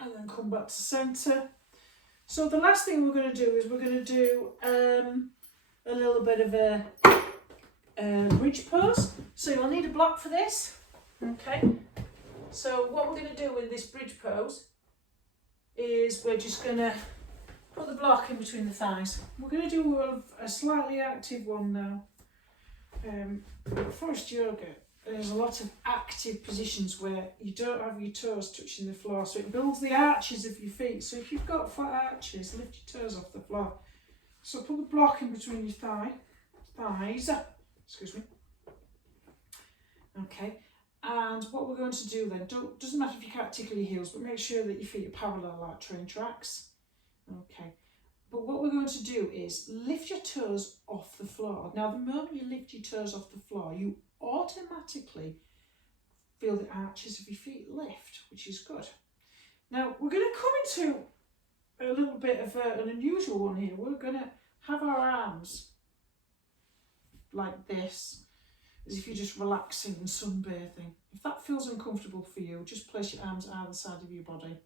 And then come back to centre. So the last thing we're going to do is we're going to do a little bit of a bridge pose. So you'll need a block for this. Okay. So what we're going to do in this bridge pose is we're just going to put the block in between the thighs. We're going to do a slightly active one now. Forest yoga, there's a lot of active positions where you don't have your toes touching the floor, so it builds the arches of your feet. So if you've got flat arches, lift your toes off the floor. So put the block in between your thighs, excuse me. Okay, and what we're going to do then, doesn't matter if you can't tickle your heels, but make sure that your feet are parallel like train tracks. Okay, but what we're going to do is lift your toes off the floor. Now the moment you lift your toes off the floor, you automatically feel the arches of your feet lift, which is good. Now we're going to come into a little bit of an unusual one here. We're going to have our arms like this, as if you're just relaxing and sunbathing. If that feels uncomfortable for you, just place your arms either side of your body.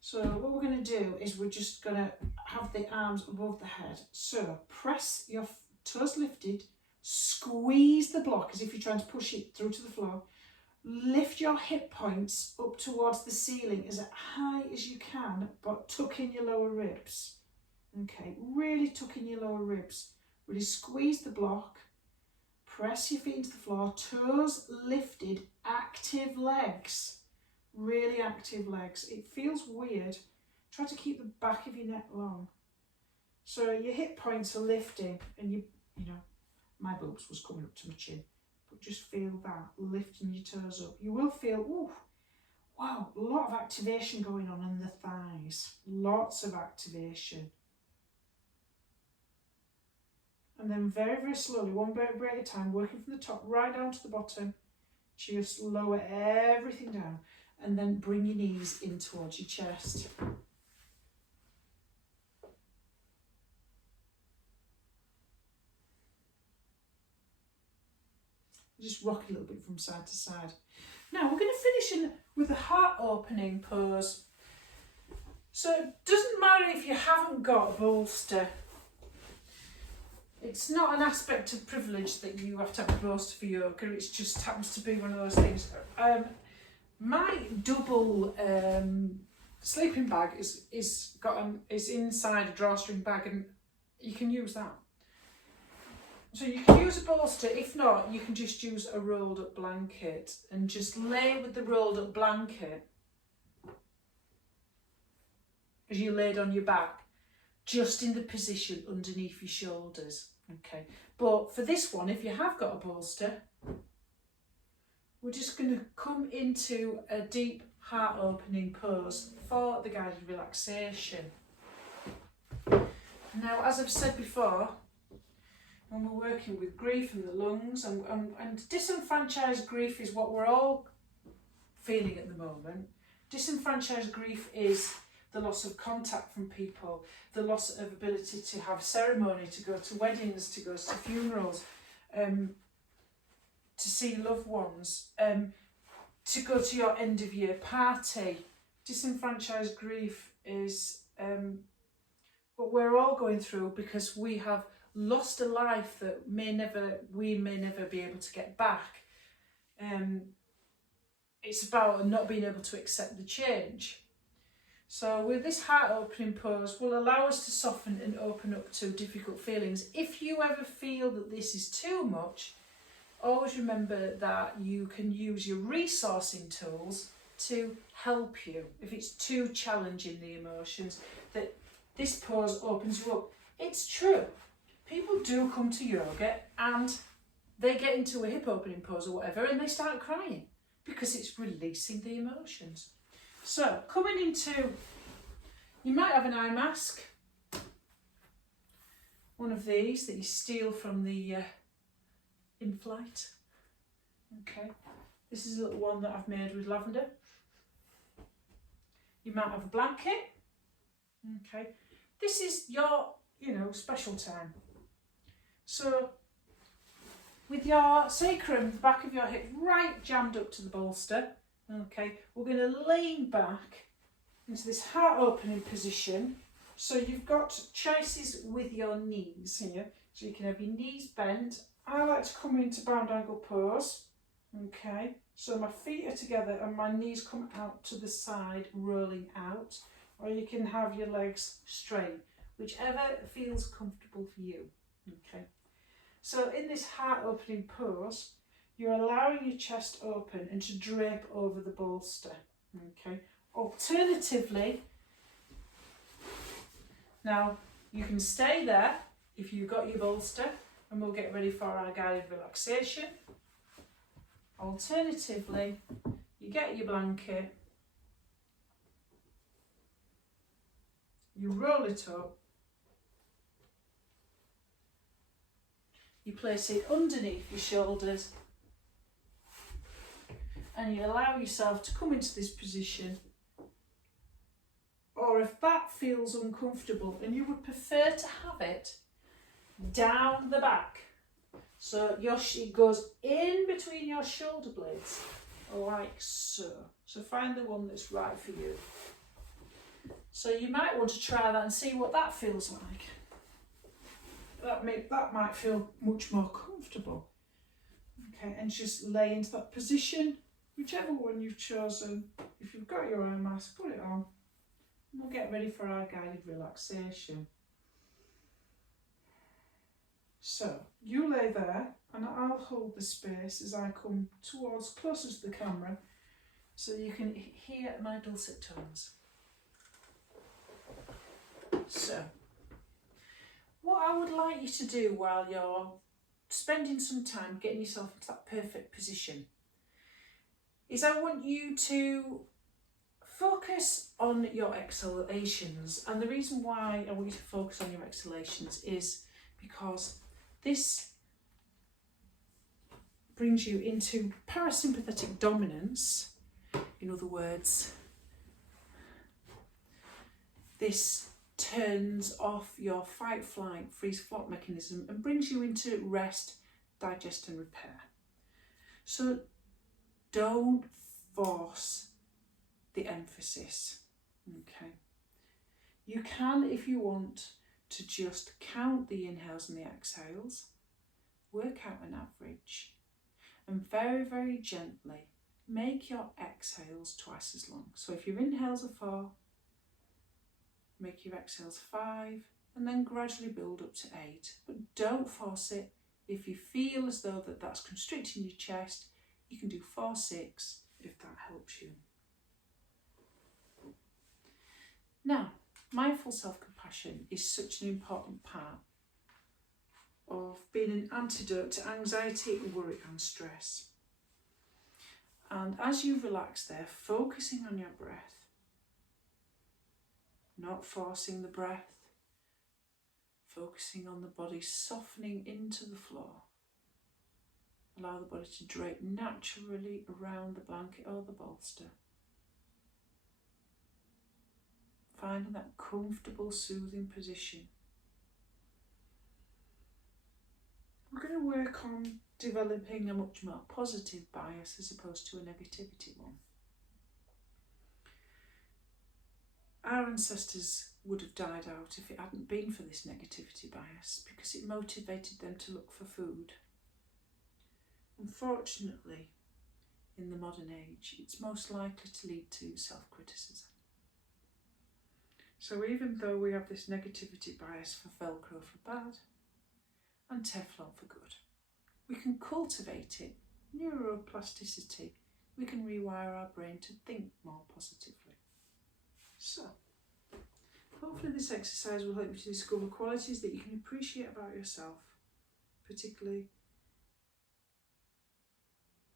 So what we're going to do is we're just going to have the arms above the head. So press your toes lifted, squeeze the block as if you're trying to push it through to the floor. Lift your hip points up towards the ceiling as high as you can, but tuck in your lower ribs. Okay, really tuck in your lower ribs. Really squeeze the block. Press your feet into the floor, toes lifted, active legs. Really active legs. It feels weird. Try to keep the back of your neck long. So your hip points are lifting and you know, my boobs was coming up to my chin. But just feel that, lifting your toes up. You will feel, ooh, wow, a lot of activation going on in the thighs. Lots of activation. And then very, very slowly, one vertebrae at a time, working from the top right down to the bottom. Just lower everything down. And then bring your knees in towards your chest. Just rock a little bit from side to side. Now we're going to finish in with a heart opening pose. So it doesn't matter if you haven't got a bolster. It's not an aspect of privilege that you have to have a bolster for yoga. It just happens to be one of those things. My double sleeping bag is inside a drawstring bag, and you can use that. So you can use a bolster. If not, you can just use a rolled up blanket and just lay with the rolled up blanket as you laid on your back, just in the position underneath your shoulders. Okay, but for this one, if you have got a bolster, we're just going to come into a deep heart opening pose for the guided relaxation. Now, as I've said before, when we're working with grief and the lungs, and disenfranchised grief is what we're all feeling at the moment. Disenfranchised grief is the loss of contact from people, the loss of ability to have ceremony, to go to weddings, to go to funerals, to see loved ones, to go to your end of year party. Disenfranchised grief is what we're all going through because we have lost a life that we may never be able to get back. It's about not being able to accept the change. So with this heart opening pose will allow us to soften and open up to difficult feelings. If you ever feel that this is too much, always remember that you can use your resourcing tools to help you. If it's too challenging, the emotions, that this pose opens you up. It's true. People do come to yoga and they get into a hip opening pose or whatever and they start crying because it's releasing the emotions. So coming into, you might have an eye mask, one of these that you steal from the in-flight. Okay, this is a little one that I've made with lavender. You might have a blanket. Okay, this is your, special time. So with your sacrum, the back of your hip right jammed up to the bolster, okay, we're going to lean back into this heart opening position. So you've got choices with your knees here. So you can have your knees bent. I like to come into bound angle pose. Okay, so my feet are together and my knees come out to the side, rolling out. Or you can have your legs straight, whichever feels comfortable for you. Okay, so in this heart opening pose, you're allowing your chest open and to drape over the bolster. Okay, alternatively, now you can stay there if you've got your bolster, and we'll get ready for our guided relaxation. Alternatively, you get your blanket, you roll it up, you place it underneath your shoulders, and you allow yourself to come into this position. Or if that feels uncomfortable and you would prefer to have it down the back, so it goes in between your shoulder blades, like so. So find the one that's right for you. So you might want to try that and see what that feels like. That might feel much more comfortable. Okay, and just lay into that position, whichever one you've chosen. If you've got your eye mask, put it on. And we'll get ready for our guided relaxation. So you lay there and I'll hold the space as I come closer to the camera so you can hear my dulcet tones. So what I would like you to do while you're spending some time getting yourself into that perfect position is I want you to focus on your exhalations. And the reason why I want you to focus on your exhalations is because this brings you into parasympathetic dominance. In other words, this turns off your fight, flight, freeze, float mechanism and brings you into rest, digest and repair. So don't force the emphasis. Okay, you can, if you want, to just count the inhales and the exhales, work out an average, and very, very gently make your exhales twice as long. So if your inhales are 4, make your exhales 5, and then gradually build up to 8. But don't force it. If you feel as though that's constricting your chest, you can do 4, 6 if that helps you. Now, mindful self-compassion is such an important part of being an antidote to anxiety, worry and stress. And as you relax there, focusing on your breath, not forcing the breath, focusing on the body softening into the floor. Allow the body to drape naturally around the blanket or the bolster. Finding that comfortable, soothing position. We're going to work on developing a much more positive bias as opposed to a negativity one. Our ancestors would have died out if it hadn't been for this negativity bias because it motivated them to look for food. Unfortunately, in the modern age, it's most likely to lead to self-criticism. So even though we have this negativity bias for Velcro for bad and Teflon for good, we can cultivate it, neuroplasticity. We can rewire our brain to think more positively. So, hopefully this exercise will help you to discover qualities that you can appreciate about yourself, particularly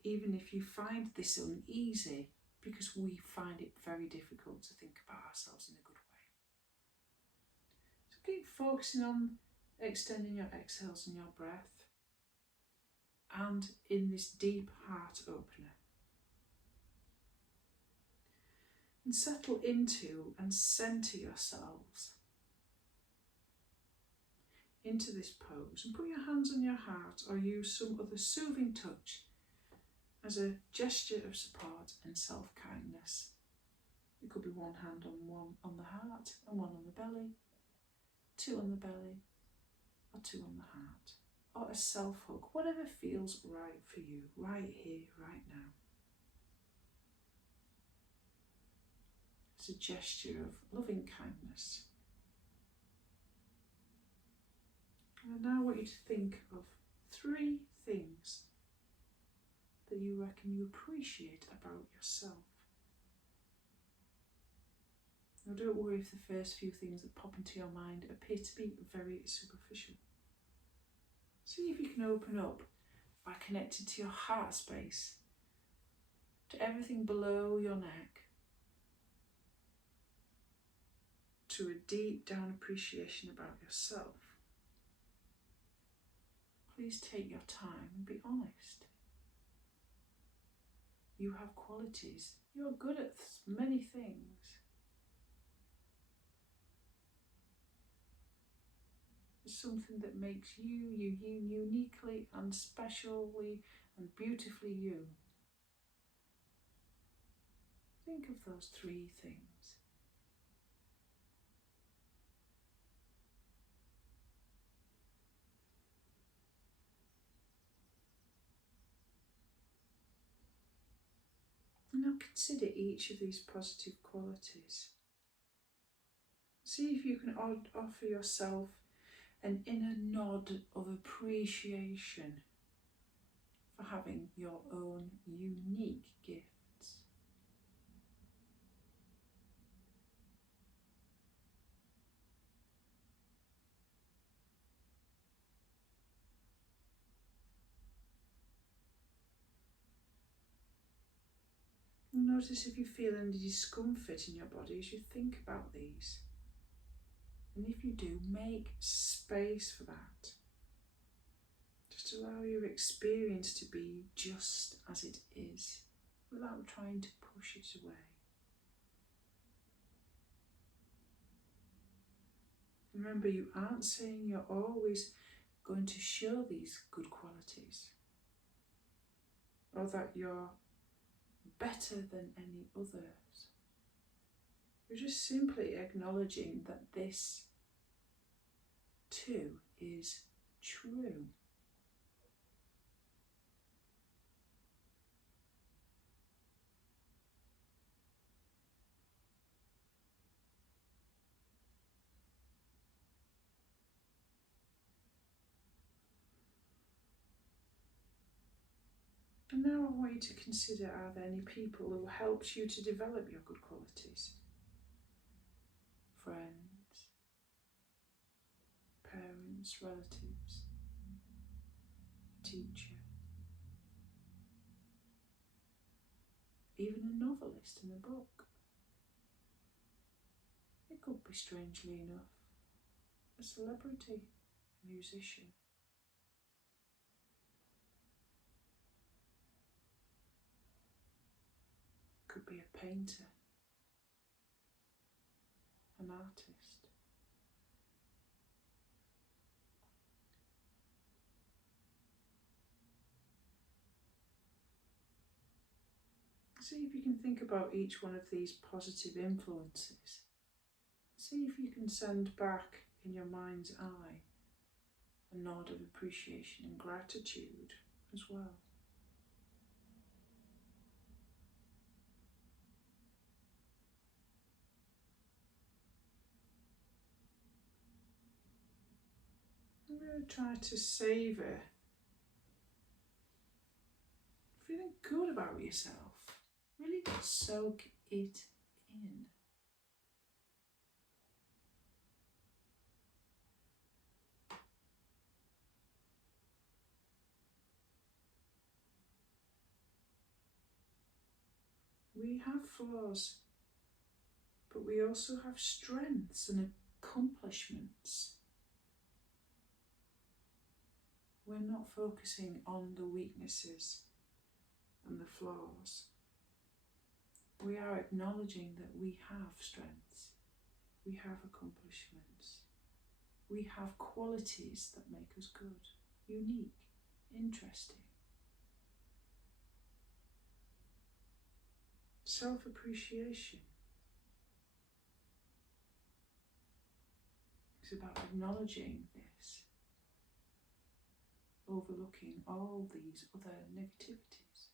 even if you find this uneasy, because we find it very difficult to think about ourselves in a good way. So keep focusing on extending your exhales and your breath, and in this deep heart opener. And settle into and centre yourselves into this pose, and put your hands on your heart or use some other soothing touch as a gesture of support and self-kindness. It could be one hand on the heart and one on the belly, two on the belly, or two on the heart, or a self-hug, whatever feels right for you, right here, right now. It's a gesture of loving kindness. And I now want you to think of 3 things that you reckon you appreciate about yourself. Now don't worry if the first few things that pop into your mind appear to be very superficial. See if you can open up by connecting to your heart space, to everything below your neck, to a deep down appreciation about yourself. Please take your time and be honest. You have qualities. You're good at many things. It's something that makes you uniquely and specially and beautifully you. Think of those 3 things. Now consider each of these positive qualities. See if you can offer yourself an inner nod of appreciation for having your own unique gifts. Notice if you feel any discomfort in your body as you think about these. And if you do, make space for that. Just allow your experience to be just as it is, without trying to push it away. Remember, you aren't saying you're always going to show these good qualities, or that you're better than any others. You're just simply acknowledging that this too is true. And now I want you to consider, are there any people who helped you to develop your good qualities? Friends, parents, relatives, teacher, even a novelist in a book. It could be, strangely enough, a celebrity, a musician. Could be a painter, an artist. See if you can think about each one of these positive influences. See if you can send back in your mind's eye a nod of appreciation and gratitude as well. I'm going to try to savour feeling good about yourself. Really soak it in. We have flaws, but we also have strengths and accomplishments. We're not focusing on the weaknesses and the flaws. We are acknowledging that we have strengths, we have accomplishments, we have qualities that make us good, unique, interesting. Self-appreciation is about acknowledging this, overlooking all these other negativities.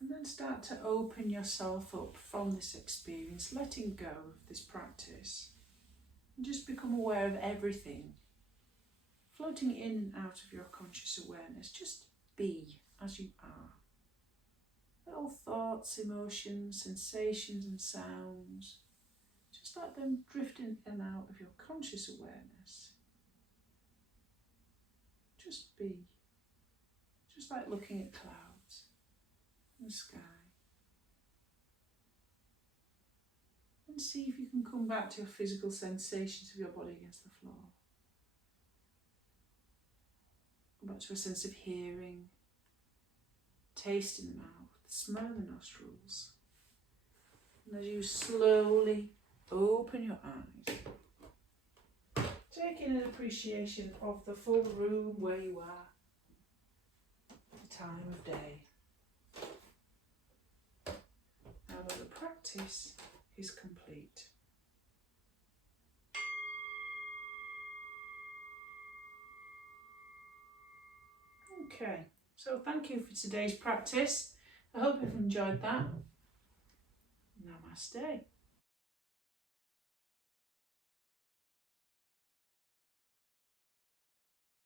And then start to open yourself up from this experience, letting go of this practice, and just become aware of everything, floating in and out of your conscious awareness. Just be as you are. Little thoughts, emotions, sensations and sounds, just let them drift in and out of your conscious awareness. Just be. Just like looking at clouds in the sky. And see if you can come back to your physical sensations of your body against the floor. Come back to a sense of hearing, taste in the mouth, smell in the nostrils. And as you slowly open your eyes, taking an appreciation of the full room where you are, the time of day. Now that the practice is complete. Okay, so thank you for today's practice. I hope you've enjoyed that. Namaste.